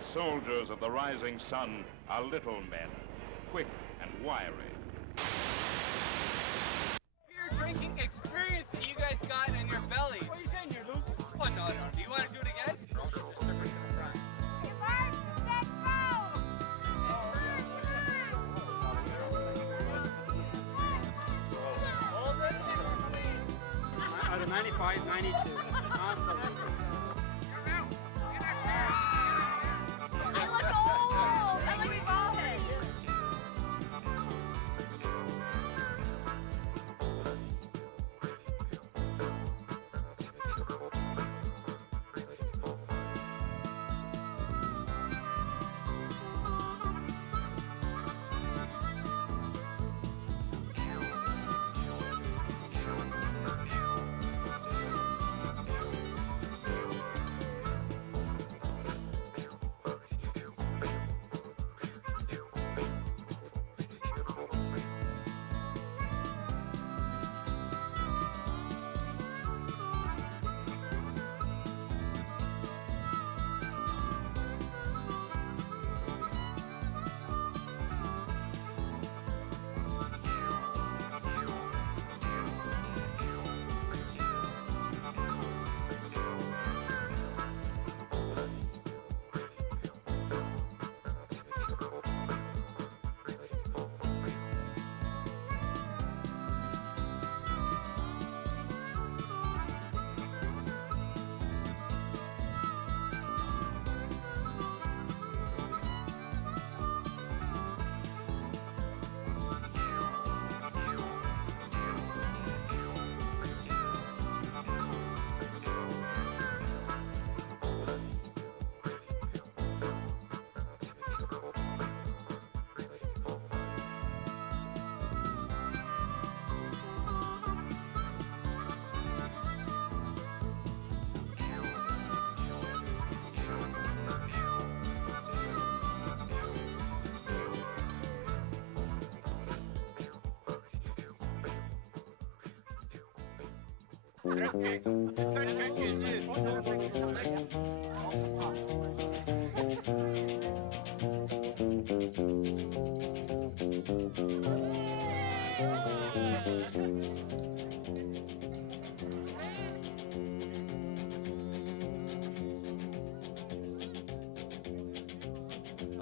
The soldiers of the rising sun are little men, quick and wiry. Beer drinking experience that you guys got in your bellies. What are you saying, you loser? Oh, no. Do you want to do it again? Out of 95, 92. I look old! I look bald!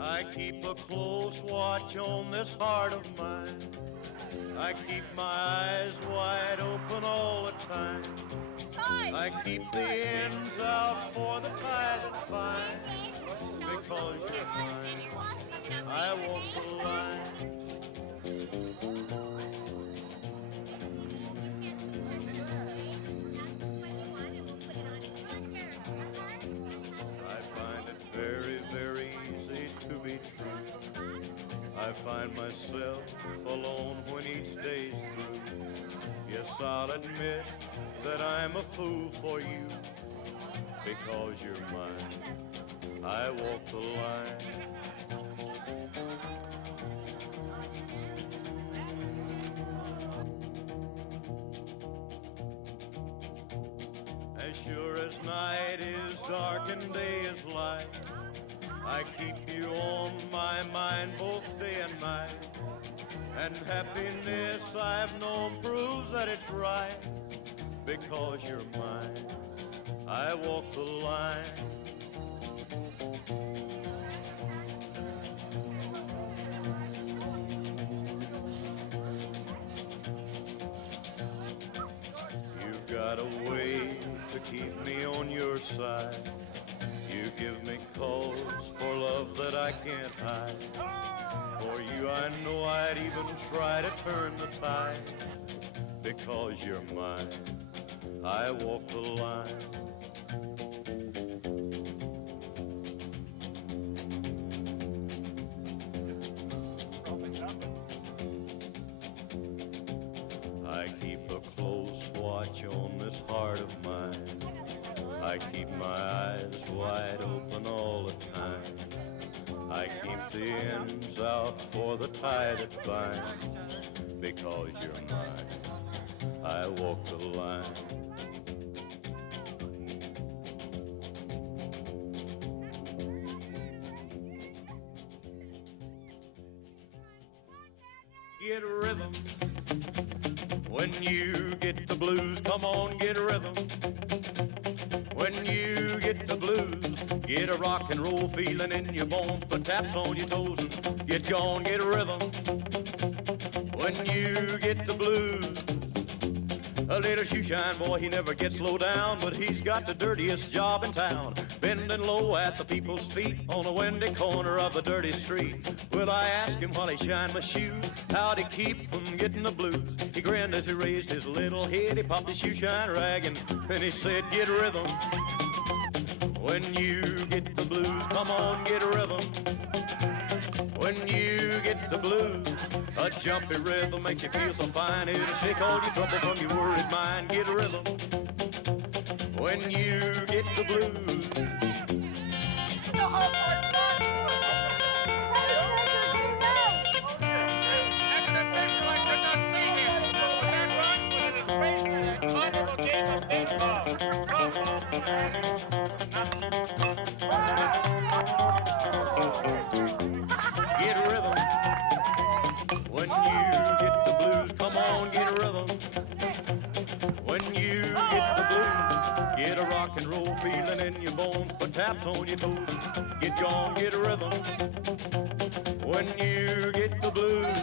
I keep a close watch on this heart of mine. I keep my eyes wide open all the time. I keep the ends out for the tie that binds. Because you're mine, I walk the line. I find it very, very easy to be true. I find myself alone when each day's through. Yes, I'll admit that I'm a fool for you. Because you're mine, I walk the line. As sure as night is dark and day is light, I keep you on my mind both day and night. And happiness I've known proves that it's right. Because you're mine, I walk the line. You've got a way to keep me on your side. You give me cause for love that I can't hide. For you I know I'd even try to turn the tide. Because you're mine, I walk the line. I keep a close watch on this heart of mine. I keep my eyes wide open all the time. I keep the ends out for the tie that binds. Because you're mine, I walk the line. get rhythm. When you get the blues, come on, get rhythm. When you get the blues, get a rock and roll feeling in your bones. Put taps on your toes and get gone, get rhythm. When you get the blues, a little shoeshine boy, he never gets low down, but he's got the dirtiest job in town, bending low at the people's feet on a windy corner of the dirty street. Well, I asked him while he shined my shoes, how'd he keep from getting the blues? He grinned as he raised his little head, he popped his shoeshine rag, and he said, get rhythm. When you get the blues, come on, get rhythm. When you get the blues, a jumpy rhythm makes you feel so fine. It'll shake all your trouble from your worried mind. Get rhythm. When you get the blues. Get rhythm. When you get the blues, come on, get rhythm. When you get the blues, get a rock and roll feeling in your bones. Put taps on your toes, get gone, get rhythm. When you get the blues.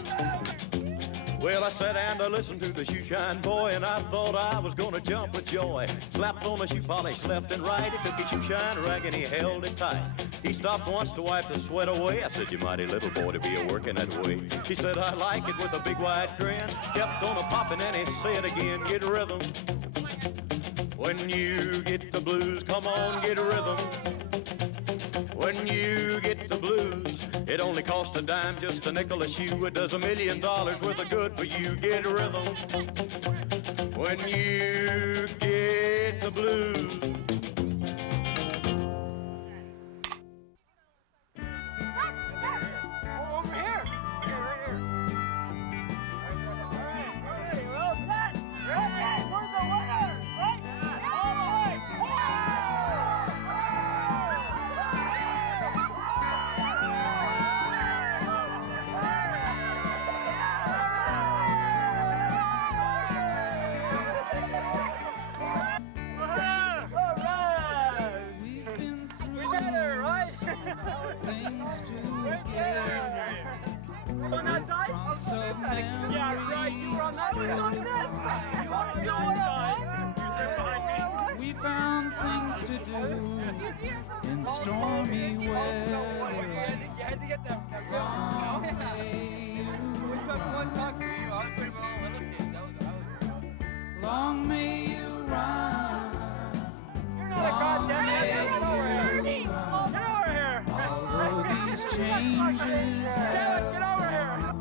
Well, I sat and I listened to the shoeshine boy, and I thought I was gonna jump with joy. Slapped on the shoe polish left and right. He took his shoeshine rag and he held it tight. He stopped once to wipe the sweat away. I said, you mighty little boy to be a-working that way. He said, I like it with a big wide grin. Kept on a-popping and he said again, get rhythm. When you get the blues, come on, get rhythm. When you get the blues, it only costs a dime, just a nickel a shoe. It does $1 million worth of good for you. Get rhythm. When you get the blues. Over here. Right here. All right, well done. Okay, we're the winners, right? All right. Things together. On that side? Yeah, right. You were on that side. You want to go on that side? We found things to do in stormy weather. You had to get that. Long may you run. Long may you run. You're not a goddamn idiot. Get over here. Get over here. Although these changes have Get over here.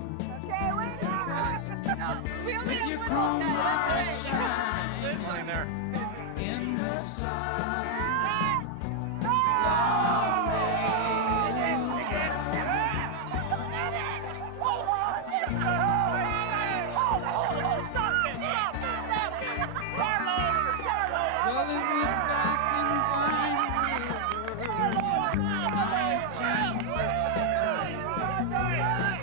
with your chrome light shining in the sun. Long may you Well, it was back in Blind River in 1962.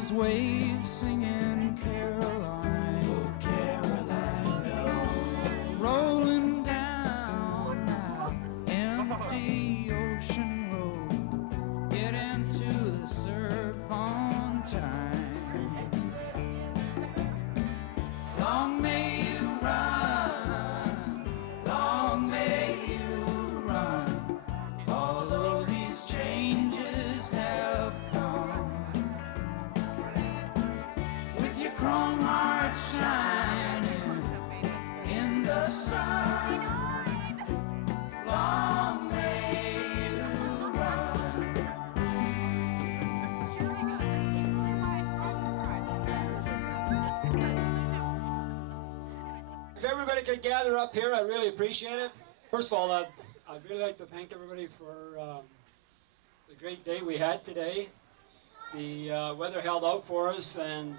those waves singing Caroline, oh Caroline, no. Rolling down that empty ocean road, get into the surf on time. Long may you run, long may you run, although these changes have come. With your chrome heart shining in the sun, long may you run. If everybody could gather up here, I'd really appreciate it. First of all, I'd really like to thank everybody for the great day we had today. The weather held out for us, and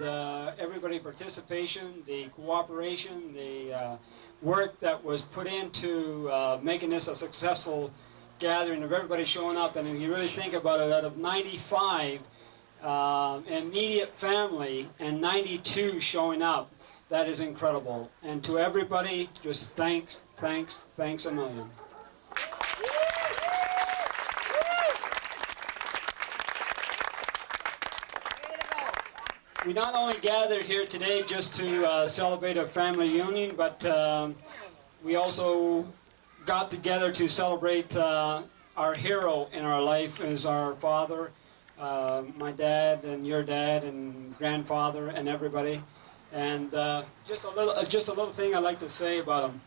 everybody's participation, the cooperation, the work that was put into making this a successful gathering of everybody showing up. And if you really think about it, out of 95 immediate family and 92 showing up, that is incredible. And to everybody, just thanks, thanks, thanks a million. We not only gathered here today just to celebrate a family union, but we also got together to celebrate our hero in our life is our father, my dad and your dad and grandfather and everybody. And just a little thing I'd like to say about him.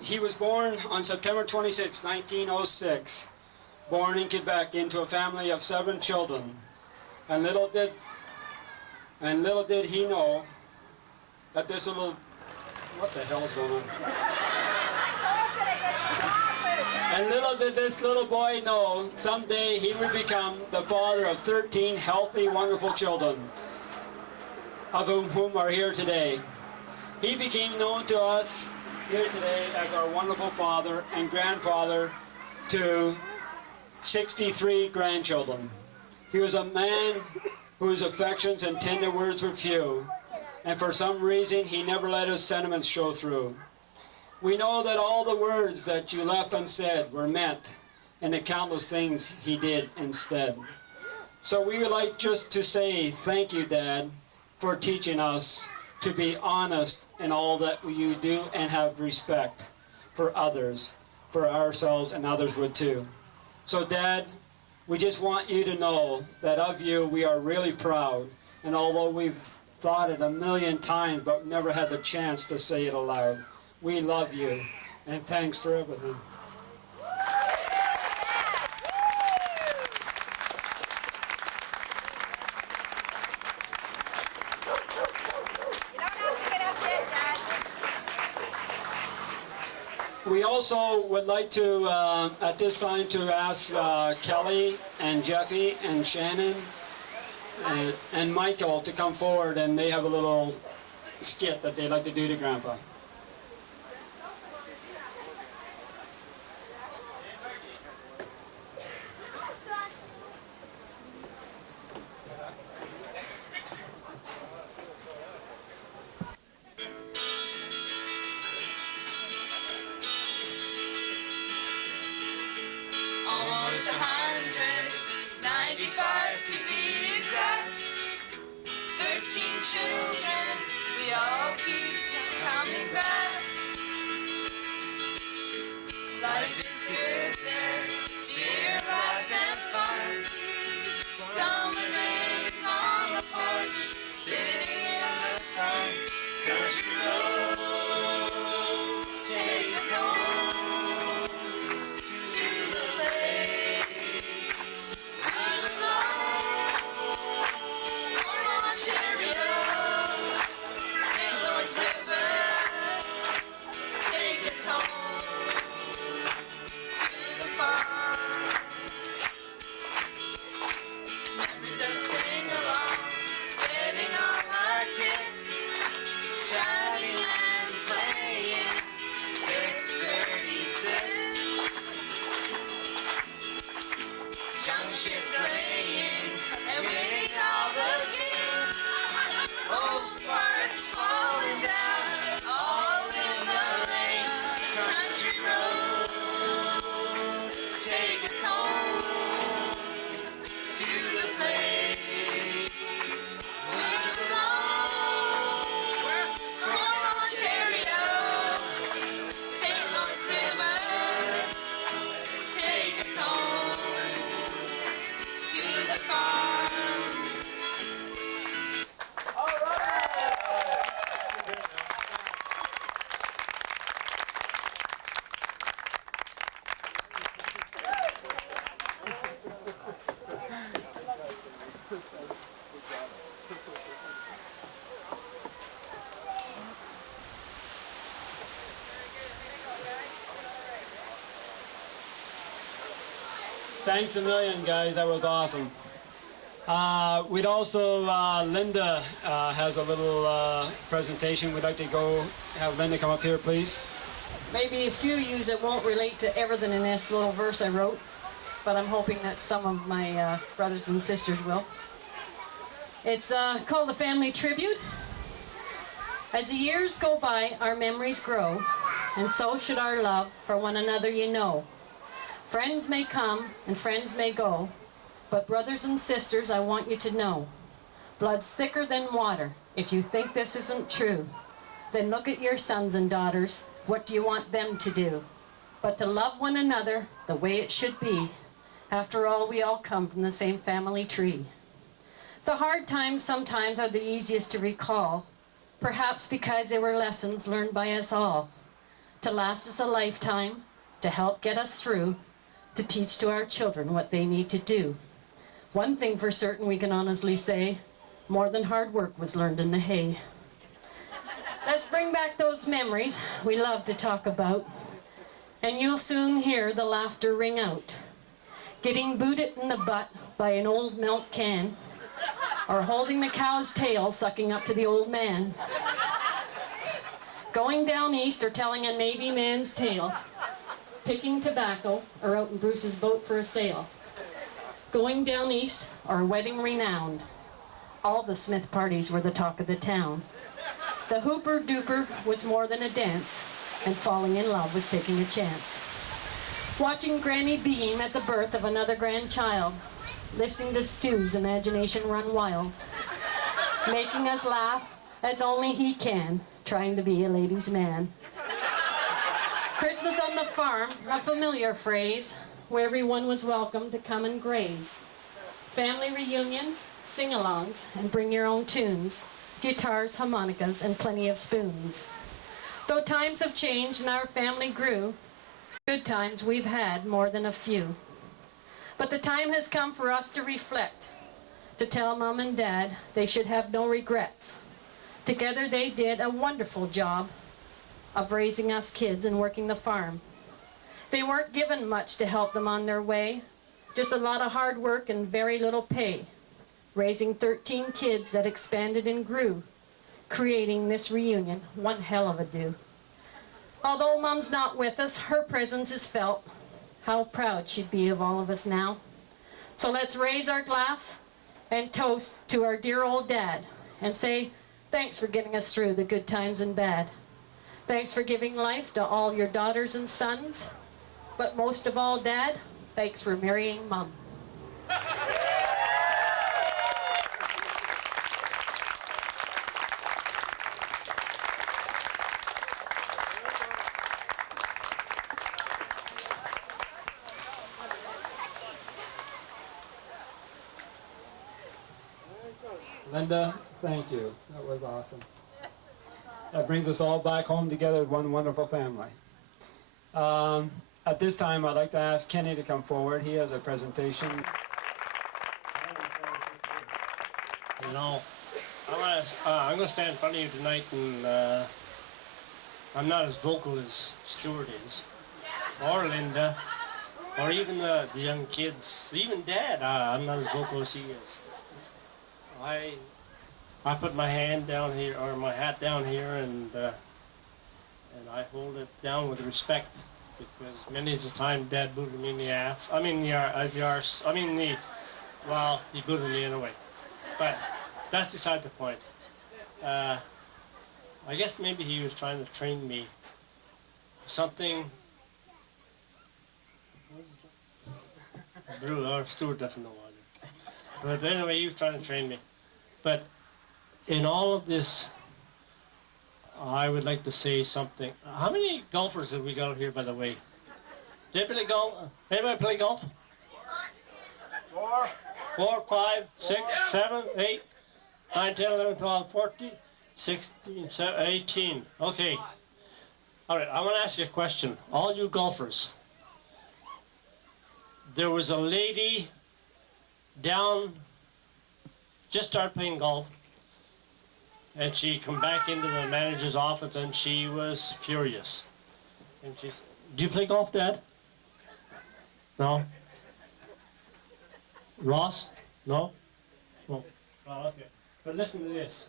He was born on September 26, 1906, born in Quebec into a family of 7 children. And little did he know that this little, what the hell is going on? And little did this little boy know someday he would become the father of 13 healthy, wonderful children, of whom are here today. He became known to us here today as our wonderful father and grandfather to 63 grandchildren. He was a man whose affections and tender words were few, and for some reason he never let his sentiments show through. We know that all the words that you left unsaid were meant in the countless things he did instead. So we would like just to say thank you, Dad, for teaching us to be honest in all that you do and have respect for others, for ourselves, and others would too. So Dad, we just want you to know that of you we are really proud, and although we've thought it a million times but never had the chance to say it aloud, we love you, and thanks for everything. We also would like to, at this time, to ask Kelly and Jeffy and Shannon and Michael to come forward, and they have a little skit that they'd like to do to Grandpa. Almost 100, 95 to be exact. 13 children, we all keep coming back. Life is good there, dear laughs and fun. Summer days on the porch, sitting in the sun. Country roads, take us home to the place we belong. Ontario, St. Lawrence River, take us home. Sparks falling down, all in the rain. Country roads take us home to the place we belong. Cross Ontario, St. Lawrence River, take us home to the farm. Thanks a million, guys. That was awesome. We'd also, Linda has a little presentation. We'd like to go have Linda come up here, please. Maybe a few of you that won't relate to everything in this little verse I wrote, but I'm hoping that some of my brothers and sisters will. It's called a family tribute. As the years go by, our memories grow, and so should our love for one another, you know. Friends may come and friends may go, but brothers and sisters, I want you to know, blood's thicker than water. If you think this isn't true, then look at your sons and daughters. What do you want them to do? But to love one another the way it should be. After all, we all come from the same family tree. The hard times sometimes are the easiest to recall, perhaps because they were lessons learned by us all, to last us a lifetime, to help get us through, to teach to our children what they need to do. One thing for certain we can honestly say, more than hard work was learned in the hay. Let's bring back those memories we love to talk about, and you'll soon hear the laughter ring out. Getting booted in the butt by an old milk can, or holding the cow's tail sucking up to the old man. Going down east or telling a Navy man's tale. Picking tobacco or out in Bruce's boat for a sail. Going down east or a wedding renowned. All the Smith parties were the talk of the town. The hooper duper was more than a dance, and falling in love was taking a chance. Watching Granny beam at the birth of another grandchild, listening to Stu's imagination run wild, making us laugh as only he can, trying to be a ladies' man. Christmas on the farm, a familiar phrase, where everyone was welcome to come and graze. Family reunions, sing-alongs, and bring your own tunes, guitars, harmonicas, and plenty of spoons. Though times have changed and our family grew, good times we've had more than a few. But the time has come for us to reflect, to tell Mom and Dad they should have no regrets. Together they did a wonderful job of raising us kids and working the farm. They weren't given much to help them on their way, just a lot of hard work and very little pay. Raising 13 kids that expanded and grew, creating this reunion, one hell of a do. Although Mom's not with us, her presence is felt. How proud she'd be of all of us now. So let's raise our glass and toast to our dear old Dad and say, thanks for getting us through the good times and bad. Thanks for giving life to all your daughters and sons. But most of all, Dad, thanks for marrying Mom. Linda, thank you. That was awesome. That brings us all back home together as one wonderful family. At this time, I'd like to ask Kenny to come forward. He has a presentation. You know, I'm going to stand in front of you tonight, and I'm not as vocal as Stuart is, or Linda, or even the young kids, even Dad. I'm not as vocal as he is. I put my hand down here, or my hat down here, and I hold it down with respect, because many of the time Dad booted me in the ass. I mean, well, he booted me in a way. But that's beside the point. I guess maybe he was trying to train me something. Brew or Stuart doesn't know either. But anyway, he was trying to train me. But in all of this, I would like to say something. How many golfers have we got here, by the way? Did anybody golf? Anybody play golf? 4, 5, 6, 7, 8, 9, 10, 11, 12, 14, 16, 17, 18. Okay. All right, I want to ask you a question. All you golfers. There was a lady down, just started playing golf, and she come back into the manager's office and she was furious. And she said, "Do you play golf, Dad?" No? Ross? No? No. Oh, okay. But listen to this.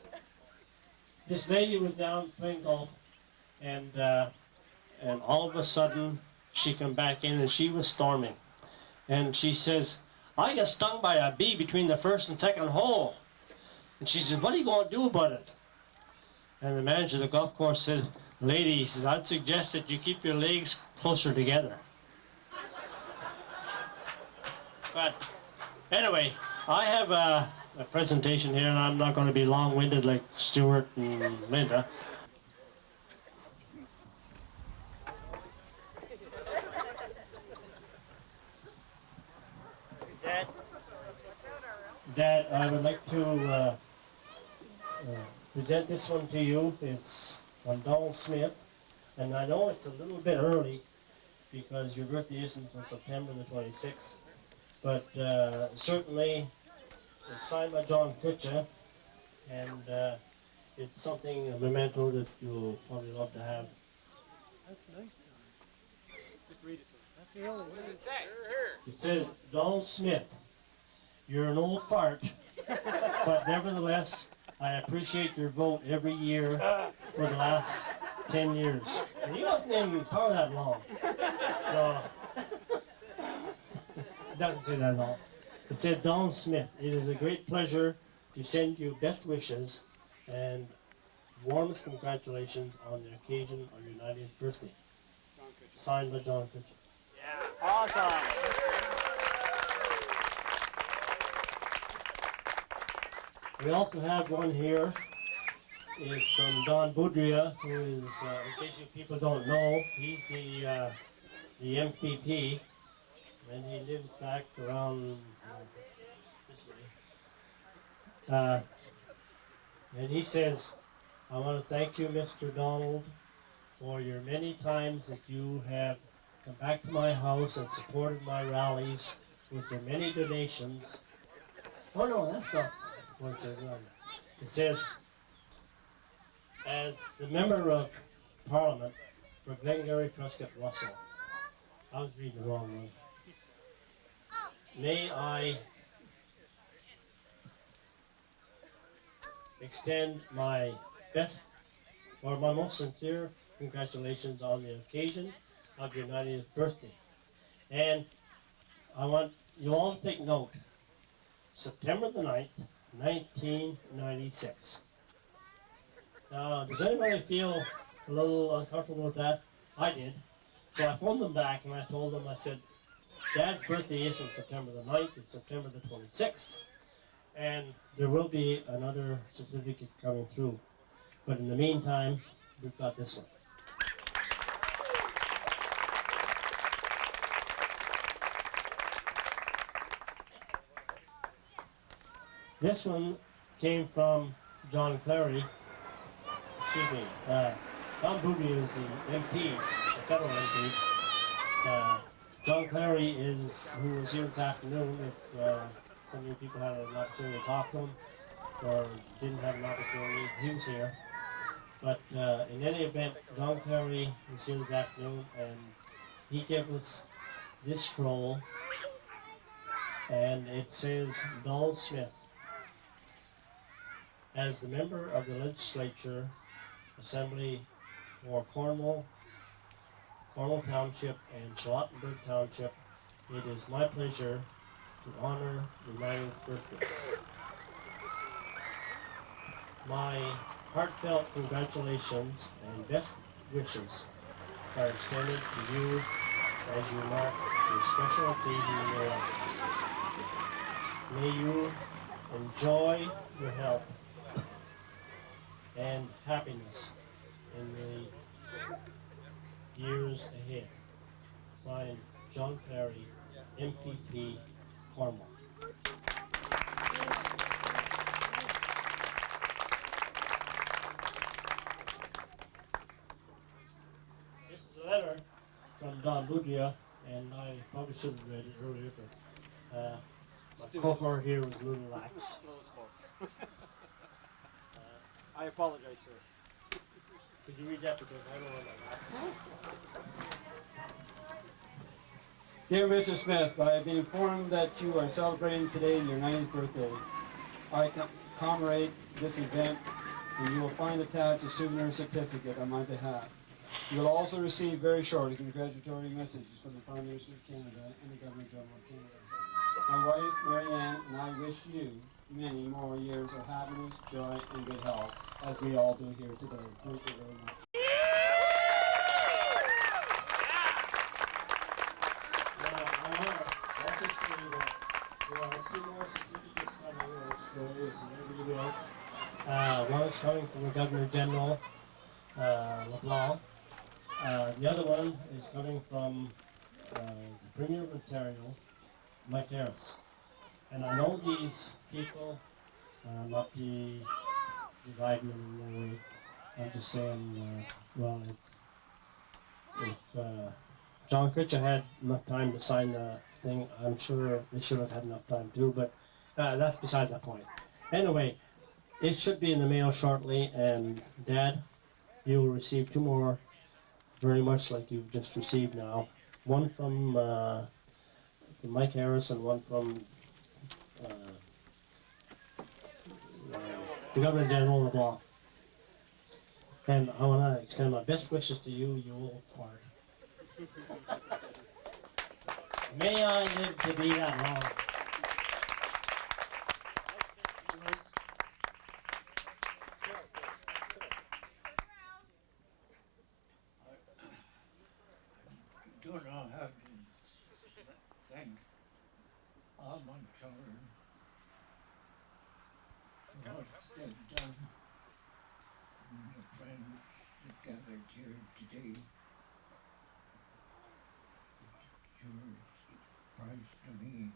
This lady was down playing golf, and all of a sudden she come back in and she was storming. And she says, "I got stung by a bee between the first and second hole." And she says, "What are you going to do about it?" And the manager of the golf course said, "Lady," he says, "I'd suggest that you keep your legs closer together." But anyway, I have a presentation here, and I'm not going to be long-winded like Stuart and Linda. Dad, I would like to present this one to you. It's from Donald Smith, and I know it's a little bit early because your birthday isn't until September the 26th, but certainly it's signed by John Kutcher, and it's something, a memento that you'll probably love to have. That's nice. Just read it. That's the only. What does it say? It says, "Donald Smith, you're an old fart, but nevertheless, I appreciate your vote every year for the last 10 years. And he wasn't in power that long. No. It doesn't say that at all. It said, "Donald Smith, it is a great pleasure to send you best wishes and warmest congratulations on the occasion of your 90th birthday." Signed by John Kutcher. Yeah. Awesome. We also have one here. It's from Don Boudria, who is, in case you people don't know, he's the MPP, and he lives back around this way. And he says, "I want to thank you, Mr. Donald, for your many times that you have come back to my house and supported my rallies with your many donations." Oh no, that's not what it says. It says, "As the member of Parliament for Glengarry Prescott Russell," I was reading the wrong one. "May I extend my best or my most sincere congratulations on the occasion of your 90th birthday. And I want you all to take note. September the 9th, 1996. Now, does anybody feel a little uncomfortable with that? I did. So I phoned them back and I told them, I said, "Dad's birthday isn't September the 9th, it's September the 26th. And there will be another certificate coming through. But in the meantime, we've got this one." This one came from John Clary. Excuse me. Don Boudria is the MP, the federal MP. John Clary is who was here this afternoon. If some of you people had an opportunity to talk to him or didn't have an opportunity, he was here. But in any event, John Clary is here this afternoon, and he gave us this scroll, and it says, "Donald Smith, as the member of the Legislature Assembly for Cornwall Township and Charlottenburg Township, it is my pleasure to honor your 90th birthday. My heartfelt congratulations and best wishes are extended to you as you mark a special occasion in your life. May you enjoy your health and happiness in the years ahead. Signed, John Perry, MPP, Cornwall. This is a letter from Don Budria, and I probably should have read it earlier, but my cohort here was a little lax. I apologize, sir. Could you read that because I don't know my last name? Dear Mr. Smith, I have been informed that you are celebrating today your 90th birthday. I commemorate this event, and you will find attached a souvenir certificate on my behalf. You will also receive very shortly congratulatory messages from the Prime Minister of Canada and the Governor General of Canada. My wife, Mary Ann, and I wish you many more years of happiness, joy, and good health, as we all do here today. Thank you very much. One is coming from the Governor General, LeBlanc. The other one is coming from the Premier of Ontario, Mike Harris. And I know these people not be dividing them in no way. I'm just saying, well, if John Kutcher had enough time to sign the thing, I'm sure they should have had enough time too, but that's beside the point. Anyway, it should be in the mail shortly, and Dad, you will receive two more, very much like you've just received now. One from Mike Harris and one from the Governor General LeBlanc. And I want to extend my best wishes to you, you old fart. May I live to be that long. I don't know how to thank all my children for what they've done and the friends that gathered here today. Sure is a price to me.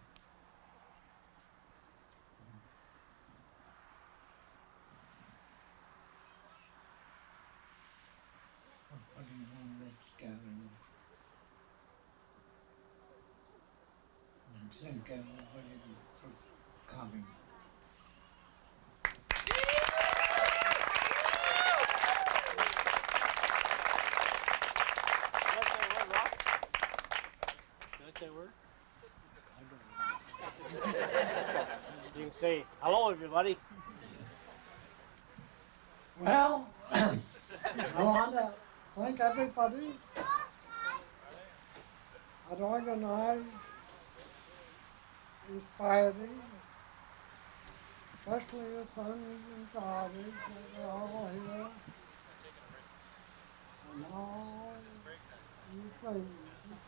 For putting on this gathering. And thank everybody for coming. You can say, hello everybody. Well, I want to thank everybody that organized this party, especially the sons and daughters that are all here, and all you friends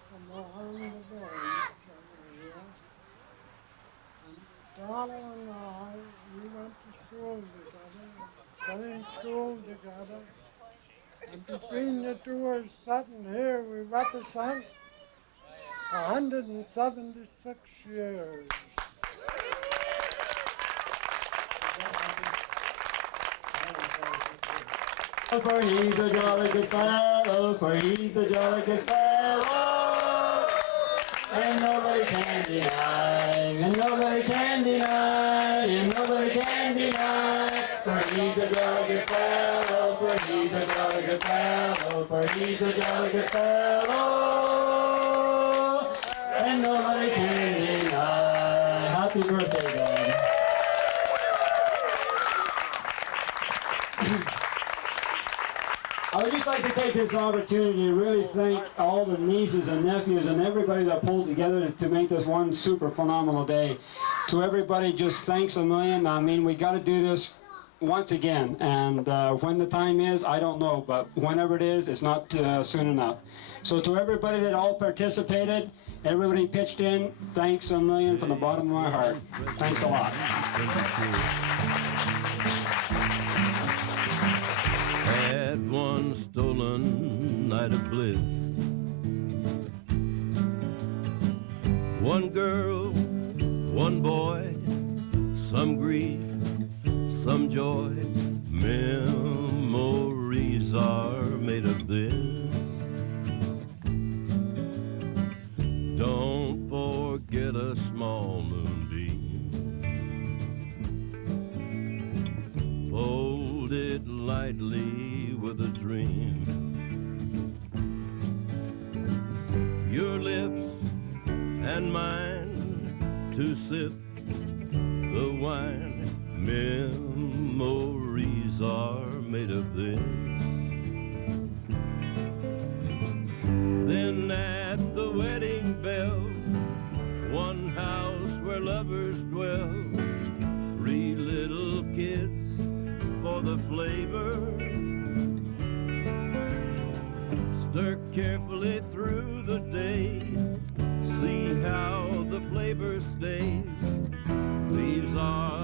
from around the village that are here. And Donald and I, we went to school together, same school together, and between the two of us sitting here, we represent 176 years. For he's a jolly good fellow, for he's a jolly good fellow, and nobody can deny, and nobody can deny, and nobody can deny, for he's a jolly good fellow, for he's a jolly good fellow, for he's a jolly good fellow, and nobody can deny. Happy birthday, Dad. I would just like to take this opportunity to really thank all the nieces and nephews and everybody that pulled together to make this one super phenomenal day. To everybody, just thanks a million. I mean, we got to do this once again. And when the time is, I don't know, but whenever it is, it's not soon enough. So to everybody that all participated, everybody pitched in, thanks a million from the bottom of my heart. Thanks a lot. Had one stolen night of bliss. One girl, one boy, some grief, some joy. Memories are made of this. Don't forget a small moonbeam. Fold it lightly with a dream. Your lips and mine to sip the wine. Memories are made of this. Then at the wedding bell, one house where lovers dwell, 3 little kids for the flavor. Stir carefully through the day, see how the flavor stays. These are